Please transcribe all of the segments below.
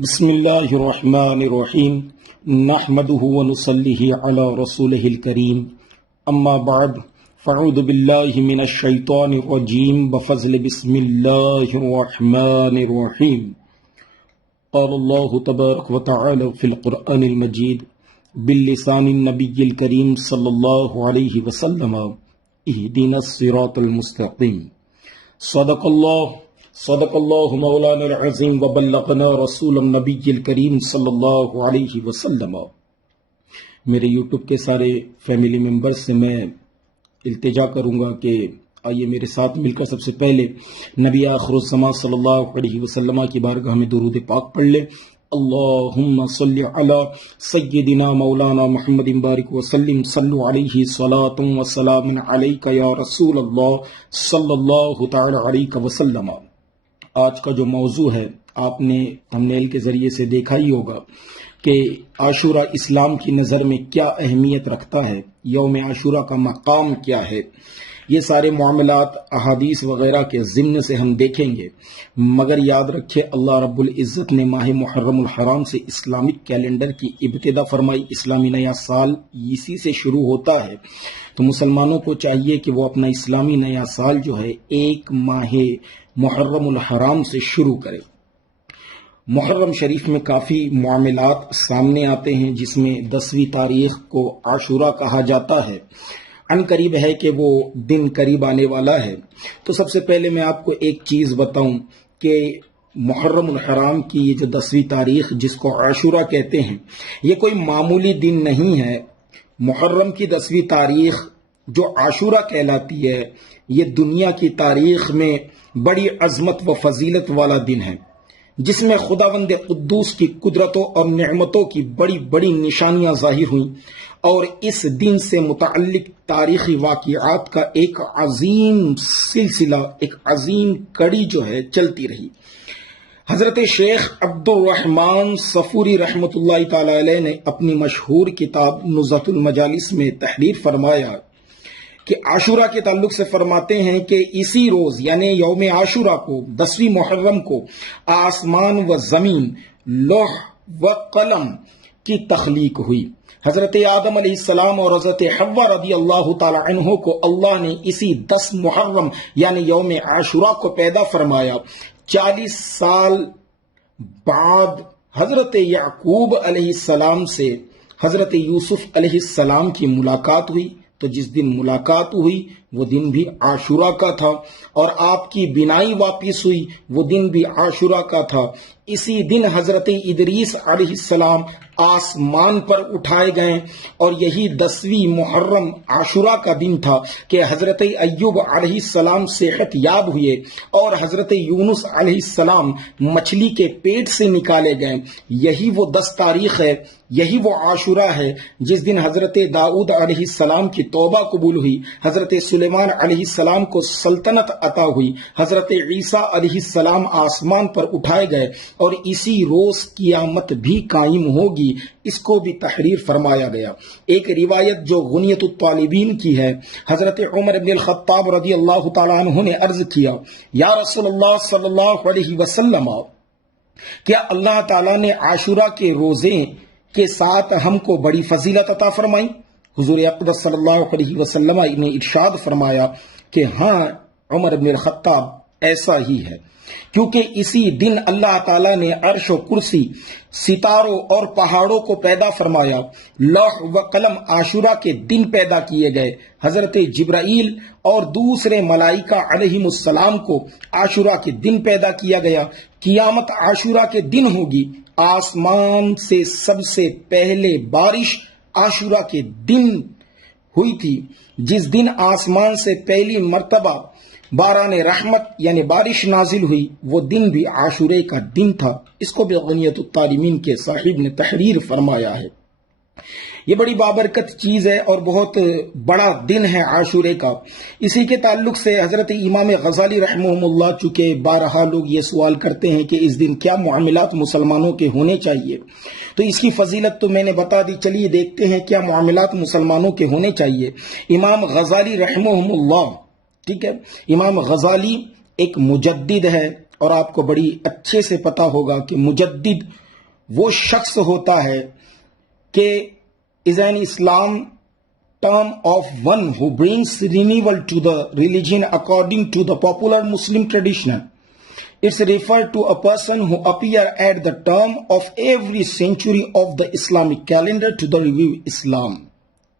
بسم اللہ الرحمن الرحیم نحمده ونصلیہ علی رسولہ الکریم اما بعد فاعوذ باللہ من الشیطان الرجیم بفضل بسم اللہ الرحمن الرحیم قال اللہ تبارک وتعالی فی القرآن المجید باللسان النبی الکریم صلی اللہ علیہ وسلم اہدنا الصراط المستقیم صدق اللہ مولانا العظیم وبلغنا رسول النبی الکریم صلی اللہ علیہ وسلم۔ میرے یوٹیوب کے سارے فیملی ممبرز سے میں التجا کروں گا کہ آئیے میرے ساتھ مل کر سب سے پہلے نبی آخر الزمان صلی اللہ علیہ وسلم کی بارگاہ میں درود پاک پڑھ لیں۔ اللہم صلی علی سیدنا مولانا محمد بارک وسلم، صلو علیہ صلاۃ و سلام علیک یا رسول اللہ صلی اللہ تعالی علیہ وسلم۔ آج کا جو موضوع ہے آپ نے تھمبنیل کے ذریعے سے دیکھا ہی ہوگا کہ عاشورہ اسلام کی نظر میں کیا اہمیت رکھتا ہے، یوم عاشورہ کا مقام کیا ہے۔ یہ سارے معاملات احادیث وغیرہ کے ضمن سے ہم دیکھیں گے، مگر یاد رکھیں اللہ رب العزت نے ماہ محرم الحرام سے اسلامک کیلنڈر کی ابتدا فرمائی۔ اسلامی نیا سال اسی سے شروع ہوتا ہے، تو مسلمانوں کو چاہیے کہ وہ اپنا اسلامی نیا سال جو ہے ایک ماہ محرم الحرام سے شروع کرے۔ محرم شریف میں کافی معاملات سامنے آتے ہیں، جس میں 10ویں تاریخ کو عاشورہ کہا جاتا ہے۔ ان قریب ہے کہ وہ دن قریب آنے والا ہے۔ تو سب سے پہلے میں آپ کو ایک چیز بتاؤں کہ محرم الحرام کی یہ جو 10ویں تاریخ جس کو عاشورہ کہتے ہیں، یہ کوئی معمولی دن نہیں ہے۔ محرم کی 10ویں تاریخ جو عاشورہ کہلاتی ہے، یہ دنیا کی تاریخ میں بڑی عظمت و فضیلت والا دن ہے، جس میں خداوند قدوس کی قدرتوں اور نعمتوں کی بڑی بڑی نشانیاں ظاہر ہوئیں، اور اس دن سے متعلق تاریخی واقعات کا ایک عظیم سلسلہ، ایک عظیم کڑی جو ہے چلتی رہی۔ حضرت شیخ عبد الرحمن صفوری رحمۃ اللہ تعالی علیہ نے اپنی مشہور کتاب نزہۃ المجالس میں تحریر فرمایا کہ عاشورہ کے تعلق سے فرماتے ہیں کہ اسی روز یعنی یوم عاشورہ کو 10ویں محرم کو آسمان و زمین، لوح و قلم کی تخلیق ہوئی۔ حضرت آدم علیہ السلام اور حضرت حوا رضی اللہ تعالی عنہ کو اللہ نے اسی 10 محرم یعنی یوم عاشورہ کو پیدا فرمایا۔ 40 سال بعد حضرت یعقوب علیہ السلام سے حضرت یوسف علیہ السلام کی ملاقات ہوئی، تو جس دن ملاقات ہوئی وہ دن بھی عاشورہ کا تھا، اور آپ کی بینائی واپس ہوئی وہ دن بھی عاشورہ کا تھا۔ اسی دن حضرت ادریس علیہ السلام آسمان پر اٹھائے گئے، اور یہی 10ویں محرم عاشورہ کا دن تھا کہ حضرت ایوب علیہ السلام صحت یاب ہوئے، اور حضرت یونس علیہ السلام مچھلی کے پیٹ سے نکالے گئے۔ یہی وہ 10 تاریخ ہے، یہی وہ عاشورہ ہے جس دن حضرت داؤد علیہ السلام کی توبہ قبول ہوئی، حضرت سلیمان علیہ السلام کو سلطنت عطا ہوئی، حضرت عیسیٰ علیہ السلام آسمان پر اٹھائے گئے، اور اسی روز قیامت بھی قائم ہوگی، اس کو بھی تحریر فرمایا گیا۔ ایک روایت جو غنیت الطالبین کی ہے، حضرت عمر بن الخطاب رضی اللہ تعالیٰ عنہ نے عرض کیا، یا رسول اللہ صلی اللہ علیہ وسلم، کیا اللہ تعالیٰ نے عاشورہ کے روزے کے ساتھ ہم کو بڑی فضیلت عطا فرمائی؟ حضور اقدس صلی اللہ علیہ وسلم نے ارشاد فرمایا کہ ہاں عمر بن الخطاب، ایسا ہی ہے، کیونکہ اسی دن اللہ تعالیٰ نے عرش و کرسی، ستاروں اور پہاڑوں کو پیدا فرمایا۔ لوح و قلم عاشورہ کے دن پیدا کیے گئے۔ حضرت جبرائیل اور دوسرے ملائکہ علیہم السلام کو عاشورہ کے دن پیدا کیا گیا۔ قیامت عاشورہ کے دن ہوگی۔ آسمان سے سب سے پہلے بارش عاشورہ کے دن ہوئی تھی۔ جس دن آسمان سے پہلی مرتبہ باران رحمت یعنی بارش نازل ہوئی، وہ دن بھی عاشورے کا دن تھا۔ اس کو بھی غنیت الطالبین کے صاحب نے تحریر فرمایا ہے۔ یہ بڑی بابرکت چیز ہے اور بہت بڑا دن ہے عاشورے کا۔ اسی کے تعلق سے حضرت امام غزالی رحمہ اللہ، چونکہ بارہا لوگ یہ سوال کرتے ہیں کہ اس دن کیا معاملات مسلمانوں کے ہونے چاہیے، تو اس کی فضیلت تو میں نے بتا دی، چلیے دیکھتے ہیں کیا معاملات مسلمانوں کے ہونے چاہیے۔ امام غزالی رحمہ اللہ، ٹھیک ہے، امام غزالی ایک مجدد ہے، اور آپ کو بڑی اچھے سے پتا ہوگا کہ مجدد وہ شخص ہوتا ہے کہ is an Islam term of one who brings renewal to the religion according to the popular Muslim tradition. It's referred to a person who appear at the turn of every century of the Islamic calendar to the review Islam.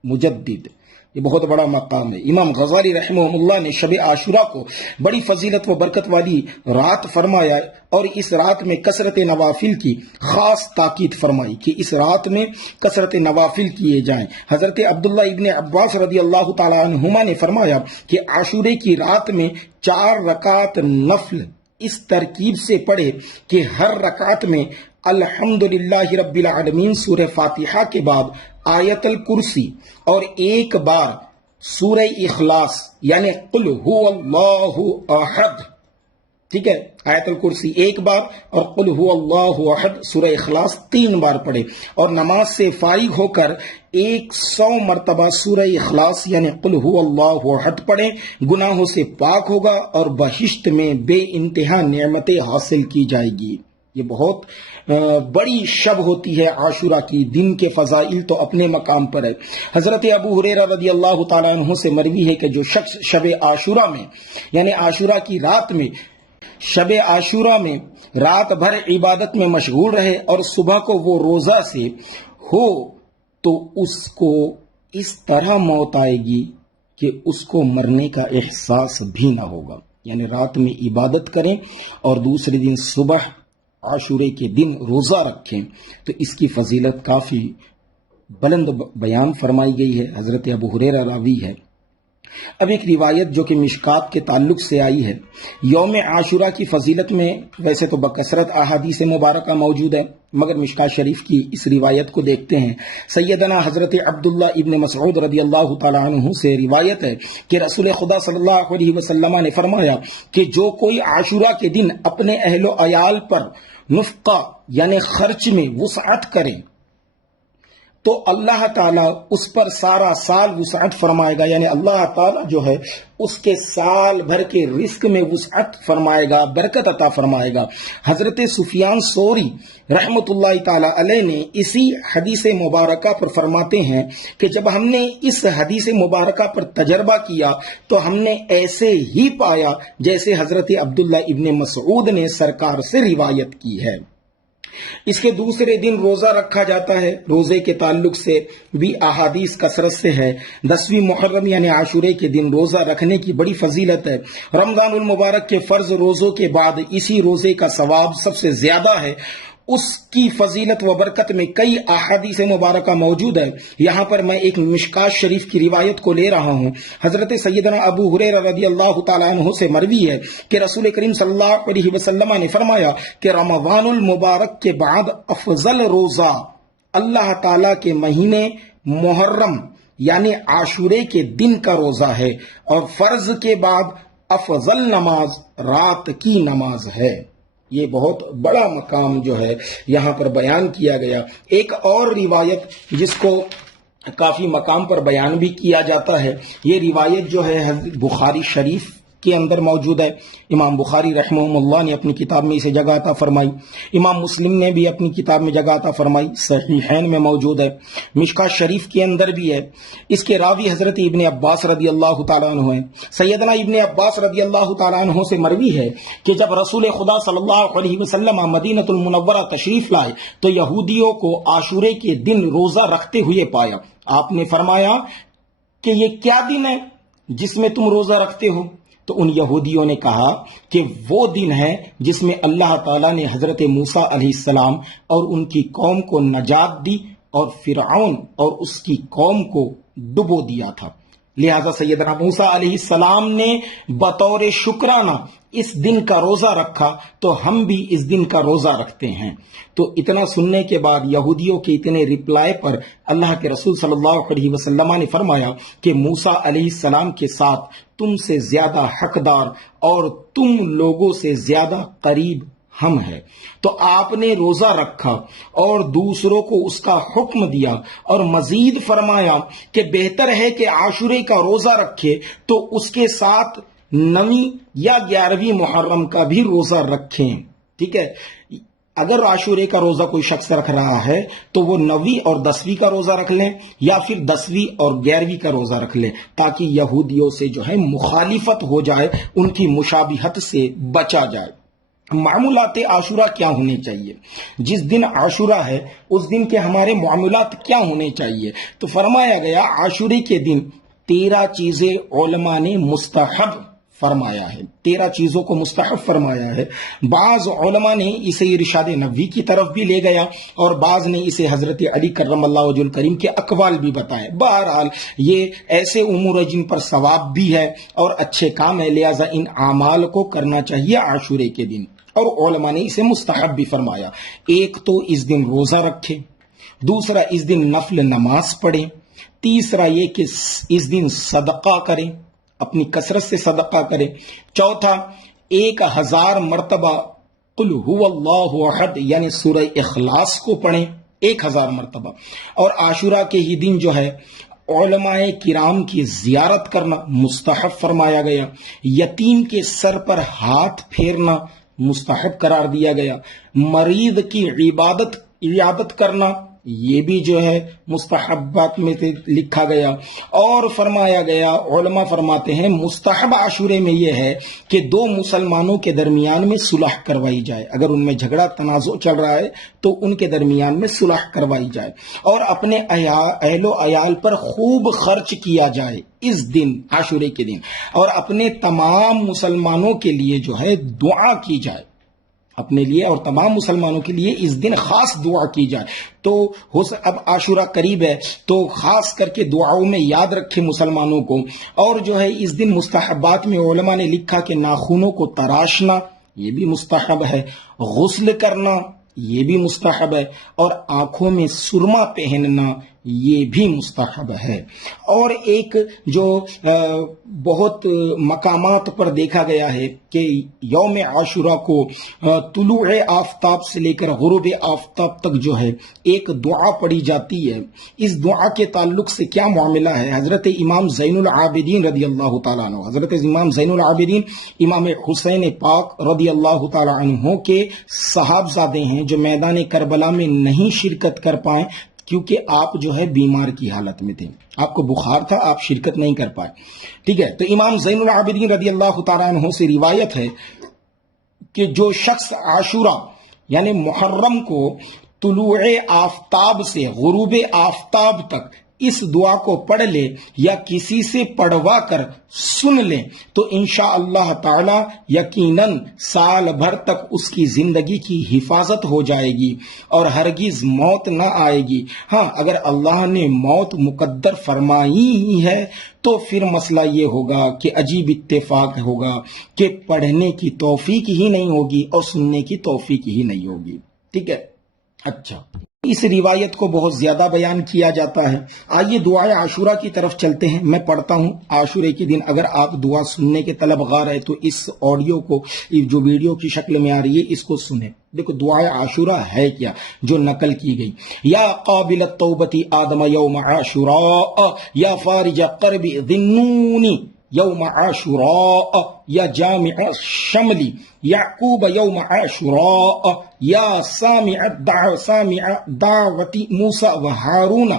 مجدد، یہ بہت بڑا مقام ہے۔ امام غزالی رحمہ اللہ نے شب عاشورہ کو بڑی فضیلت و برکت والی رات فرمایا اور اس رات میں کثرت نوافل کی خاص تاکید فرمائی کہ اس رات میں کثرت نوافل کیے جائیں۔ حضرت عبداللہ ابن عباس رضی اللہ تعالی عنہما نے فرمایا کہ عاشورے کی رات میں 4 رکعت نفل اس ترکیب سے پڑھے کہ ہر رکعت میں الحمدللہ رب العالمین سورہ فاتحہ کے بعد آیت الکرسی اور ایک بار سورہ اخلاص یعنی قل هو اللہ احد، ٹھیک ہے، آیت الکرسی ایک بار اور قل هو اللہ احد سورہ اخلاص 3 بار پڑھے اور نماز سے فارغ ہو کر 100 مرتبہ سورہ اخلاص یعنی قل هو اللہ احد پڑھیں، گناہوں سے پاک ہوگا اور بہشت میں بے انتہا نعمتیں حاصل کی جائے گی۔ یہ بہت بڑی شب ہوتی ہے عاشورہ کی، دن کے فضائل تو اپنے مقام پر ہے۔ حضرت ابو ہریرہ رضی اللہ تعالیٰ عنہ سے مروی ہے کہ جو شخص شب عاشورہ میں یعنی عاشورہ کی رات میں شب عاشورہ میں رات بھر عبادت میں مشغول رہے اور صبح کو وہ روزہ سے ہو تو اس کو اس طرح موت آئے گی کہ اس کو مرنے کا احساس بھی نہ ہوگا۔ یعنی رات میں عبادت کریں اور دوسرے دن صبح عاشورے کے دن روزہ رکھیں تو اس کی فضیلت کافی بلند بیان فرمائی گئی ہے۔ حضرت ابو ہریرہ راوی ہے۔ اب ایک روایت جو کہ مشکات کے تعلق سے آئی ہے، یوم عاشورہ کی فضیلت میں ویسے تو بکثرت احادیث مبارکہ موجود ہے، مگر مشکات شریف کی اس روایت کو دیکھتے ہیں۔ سیدنا حضرت عبداللہ ابن مسعود رضی اللہ تعالی عنہ سے روایت ہے کہ رسول خدا صلی اللہ علیہ وسلم نے فرمایا کہ جو کوئی عاشورہ کے دن اپنے اہل و عیال پر نفقہ یعنی خرچ میں وسعت کرے تو اللہ تعالیٰ اس پر سارا سال وسعت فرمائے گا، یعنی اللہ تعالیٰ جو ہے اس کے سال بھر کے رزق میں وسعت فرمائے گا، برکت عطا فرمائے گا۔ حضرت سفیان ثوری رحمت اللہ تعالیٰ علیہ نے اسی حدیث مبارکہ پر فرماتے ہیں کہ جب ہم نے اس حدیث مبارکہ پر تجربہ کیا تو ہم نے ایسے ہی پایا جیسے حضرت عبداللہ ابن مسعود نے سرکار سے روایت کی ہے۔ اس کے دوسرے دن روزہ رکھا جاتا ہے۔ روزے کے تعلق سے بھی احادیث کثرت سے ہے۔ 10ویں محرم یعنی عاشورے کے دن روزہ رکھنے کی بڑی فضیلت ہے۔ رمضان المبارک کے فرض روزوں کے بعد اسی روزے کا ثواب سب سے زیادہ ہے۔ اس کی فضیلت و برکت میں کئی احادیث مبارکہ موجود ہے۔ یہاں پر میں ایک مشکات شریف کی روایت کو لے رہا ہوں۔ حضرت سیدنا ابو ہریرہ رضی اللہ تعالیٰ عنہ سے مروی ہے کہ رسول کریم صلی اللہ علیہ وسلم نے فرمایا کہ رمضان المبارک کے بعد افضل روزہ اللہ تعالیٰ کے مہینے محرم یعنی عاشورے کے دن کا روزہ ہے اور فرض کے بعد افضل نماز رات کی نماز ہے۔ یہ بہت بڑا مقام جو ہے یہاں پر بیان کیا گیا۔ ایک اور روایت جس کو کافی مقام پر بیان بھی کیا جاتا ہے، یہ روایت جو ہے بخاری شریف کے اندر موجود ہے۔ امام بخاری رحمہ اللہ نے اپنی کتاب میں اسے جگہ عطا فرمائی، امام مسلم نے بھی اپنی کتاب میں جگہ عطا فرمائی، صحیحین میں موجود ہے، مشکات شریف کے اندر بھی ہے۔ اس کے راوی حضرت ابن عباس رضی اللہ تعالیٰ عنہ ہیں۔ سیدنا ابن عباس رضی اللہ تعالیٰ عنہ سے مروی ہے کہ جب رسول خدا صلی اللہ علیہ وسلم مدینہ المنورہ تشریف لائے تو یہودیوں کو عاشورے کے دن روزہ رکھتے ہوئے پایا۔ آپ نے فرمایا کہ یہ کیا دن ہے جس میں تم روزہ رکھتے ہو؟ تو ان یہودیوں نے کہا کہ وہ دن ہے جس میں اللہ تعالیٰ نے حضرت موسیٰ علیہ السلام اور ان کی قوم کو نجات دی اور فرعون اور اس کی قوم کو ڈبو دیا تھا۔ لہذا سیدنا موسیٰ علیہ السلام نے بطور شکرانہ اس دن کا روزہ رکھا تو ہم بھی اس دن کا روزہ رکھتے ہیں۔ تو اتنا سننے کے بعد یہودیوں کے اتنے رپلائی پر اللہ کے رسول صلی اللہ علیہ وسلم نے فرمایا کہ موسیٰ علیہ السلام کے ساتھ تم سے زیادہ حقدار اور تم لوگوں سے زیادہ قریب ہم ہیں۔ تو آپ نے روزہ رکھا اور دوسروں کو اس کا حکم دیا اور مزید فرمایا کہ بہتر ہے کہ عاشورے کا روزہ رکھے تو اس کے ساتھ 9ویں یا 11ویں محرم کا بھی روزہ رکھیں۔ ٹھیک ہے، اگر عاشورے کا روزہ کوئی شخص رکھ رہا ہے تو وہ 9ویں اور 10ویں کا روزہ رکھ لیں یا پھر 10ویں اور 11ویں کا روزہ رکھ لیں، تاکہ یہودیوں سے جو ہے مخالفت ہو جائے، ان کی مشابہت سے بچا جائے۔ معمولات عاشورہ کیا ہونے چاہیے؟ جس دن عاشورہ ہے اس دن کے ہمارے معاملات کیا ہونے چاہیے؟ تو فرمایا گیا عاشورے کے دن 13 چیزیں علماء نے مستحب فرمایا ہے، 13 چیزوں کو مستحب فرمایا ہے۔ بعض علماء نے اسے ارشاد نبوی کی طرف بھی لے گیا اور بعض نے اسے حضرت علی کرم اللہ وجہ الکریم کے اقوال بھی بتائے۔ بہرحال یہ ایسے امور جن پر ثواب بھی ہے اور اچھے کام ہے، لہذا ان اعمال کو کرنا چاہیے عاشورے کے دن، اور علماء نے اسے مستحب بھی فرمایا۔ ایک تو اس دن روزہ رکھے، دوسرا اس دن نفل نماز پڑھیں، تیسرا یہ کہ اس دن صدقہ کریں، اپنی کثرت سے صدقہ کریں، چوتھا 1000 مرتبہ قل هو اللہ احد یعنی سورہ اخلاص کو پڑھیں 1000 مرتبہ، اور عاشورہ کے ہی دن جو ہے علماء کرام کی زیارت کرنا مستحب فرمایا گیا، یتیم کے سر پر ہاتھ پھیرنا مستحب قرار دیا گیا، مریض کی عیادت کرنا یہ بھی جو ہے مستحبات میں سے لکھا گیا، اور فرمایا گیا علماء فرماتے ہیں مستحب عاشورے میں یہ ہے کہ 2 مسلمانوں کے درمیان میں صلح کروائی جائے، اگر ان میں جھگڑا تنازع چل رہا ہے تو ان کے درمیان میں صلح کروائی جائے، اور اپنے اہل و عیال پر خوب خرچ کیا جائے اس دن عاشورے کے دن، اور اپنے تمام مسلمانوں کے لیے جو ہے دعا کی جائے، اپنے لیے اور تمام مسلمانوں کے لیے اس دن خاص دعا کی جائے۔ تو اب عاشورہ قریب ہے تو خاص کر کے دعاؤں میں یاد رکھے مسلمانوں کو، اور جو ہے اس دن مستحبات میں علماء نے لکھا کہ ناخنوں کو تراشنا یہ بھی مستحب ہے، غسل کرنا یہ بھی مستحب ہے، اور آنکھوں میں سرما پہننا یہ بھی مستحب ہے۔ اور ایک جو بہت مقامات پر دیکھا گیا ہے کہ یوم عاشورہ کو طلوع آفتاب سے لے کر غروب آفتاب تک جو ہے ایک دعا پڑھی جاتی ہے۔ اس دعا کے تعلق سے کیا معاملہ ہے؟ حضرت امام زین العابدین رضی اللہ تعالیٰ عنہ، حضرت امام زین العابدین امام حسین پاک رضی اللہ تعالیٰ عنہ کے صاحبزادے ہیں جو میدان کربلا میں نہیں شرکت کر پائے کیونکہ آپ جو ہے بیمار کی حالت میں تھے، آپ کو بخار تھا، آپ شرکت نہیں کر پائے، ٹھیک ہے۔ تو امام زین العابدین رضی اللہ تعالیٰ عنہ سے روایت ہے کہ جو شخص عاشورہ یعنی محرم کو طلوع آفتاب سے غروب آفتاب تک اس دعا کو پڑھ لے یا کسی سے پڑھوا کر سن لے تو انشاءاللہ تعالی یقیناً سال بھر تک اس کی زندگی کی حفاظت ہو جائے گی اور ہرگز موت نہ آئے گی۔ ہاں، اگر اللہ نے موت مقدر فرمائی ہی ہے تو پھر مسئلہ یہ ہوگا کہ عجیب اتفاق ہوگا کہ پڑھنے کی توفیق ہی نہیں ہوگی اور سننے کی توفیق ہی نہیں ہوگی، ٹھیک ہے۔ اچھا، اس روایت کو بہت زیادہ بیان کیا جاتا ہے۔ آئیے دعائے عاشورہ کی طرف چلتے ہیں، میں پڑھتا ہوں۔ عاشورے کے دن اگر آپ دعا سننے کے طلبگار ہیں تو اس آڈیو کو جو ویڈیو کی شکل میں آ رہی ہے اس کو سنیں۔ دیکھو دعائے عاشورہ ہے کیا جو نقل کی گئی۔ یا قابل التوبۃ آدم یوم عاشوراء یا فارج قرب ذنونی یوم عاشوراء یا جامع الشمل یعقوب یوم عاشوراء یا سامع دعوت موسیٰ و ہارون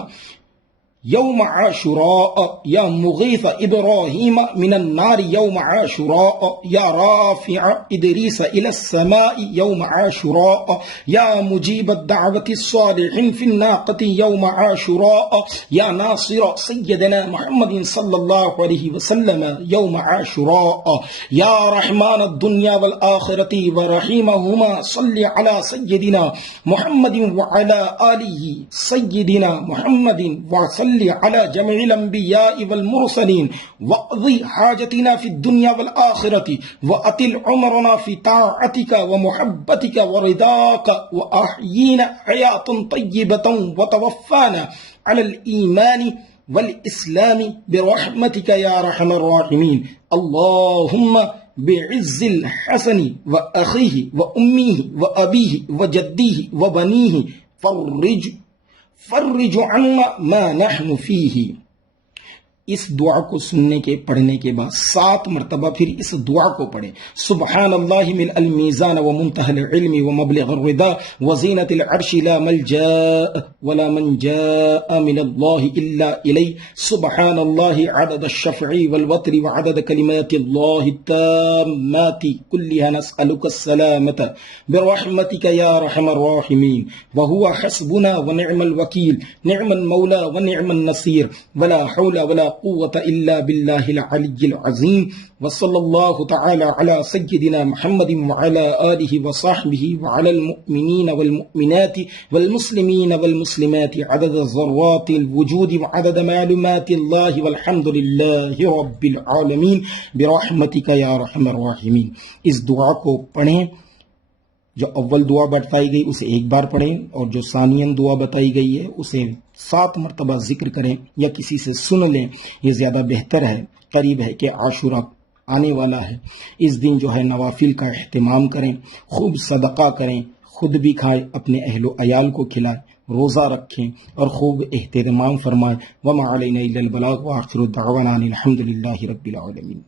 یوم عاشوراء یا مغیث ابراہیم من النار یوم عاشوراء یا رافع ادریس الى السماء یوم عاشوراء یا مجیب الدعوت الصالحین فی الناقۃ یوم عاشوراء یا ناصر سیدنا محمد صلی اللہ علیہ وسلم یوم عاشوراء یا رحمان الدنیا والآخرۃ ورحیمہما صلی علی سیدنا محمد وعلی آلہ سیدنا محمد وصلی على جميع الانبياء والمرسلين واقضي حاجتنا في الدنيا والآخرة واطل عمرنا في طاعتك ومحبتك ورضاك واحيينا حياة طيبة وتوفانا على الإيمان والإسلام برحمتك يا أرحم الراحمين اللهم بعز الحسن وأخيه وأمه وأبيه وجديه وبنيه فرج عنا ما نحن فيه اس دعا کو سننے کے پڑھنے کے بعد 7 مرتبہ پھر اس دعا کو پڑھیں. سبحان اللہ ملء المیزان ومنتهى العلم ومبلغ الرضا وزینۃ العرش لا ملجا ولا منجا من اللہ الا الیہ. سبحان اللہ عدد الشفع والوتر وعدد کلمات اللہ التامات كلها نسألك السلامة برحمتك یا ارحم الراحمین وهو حسبنا ونعم الوکیل نعم المولى ونعم النصیر ولا حول ولا قوة الا باللہ العلی العظیم. وصلی اللہ تعالی علی سیدنا محمد وعلی آلہ وصحبہ وعلی المؤمنین والمؤمنات والمسلمین والمسلمات عدد ذرات الوجود وعدد معلومات اللہ والحمد للہ رب العالمین برحمتک یا ارحم الراحمین. اس دعا کو پڑھیں. جو اول دعا بتائی گئی اسے ایک بار پڑھیں اور جو ثانین دعا بتائی گئی ہے اسے 7 مرتبہ ذکر کریں یا کسی سے سن لیں. یہ زیادہ بہتر ہے. قریب ہے کہ عاشورہ آنے والا ہے. اس دن جو ہے نوافل کا اہتمام کریں, خوب صدقہ کریں, خود بھی کھائیں, اپنے اہل و عیال کو کھلائیں, روزہ رکھیں اور خوب اہتمام فرمائیں. وما علینا الا البلاغ وآخر دعوانا الحمد للہ رب العالمین.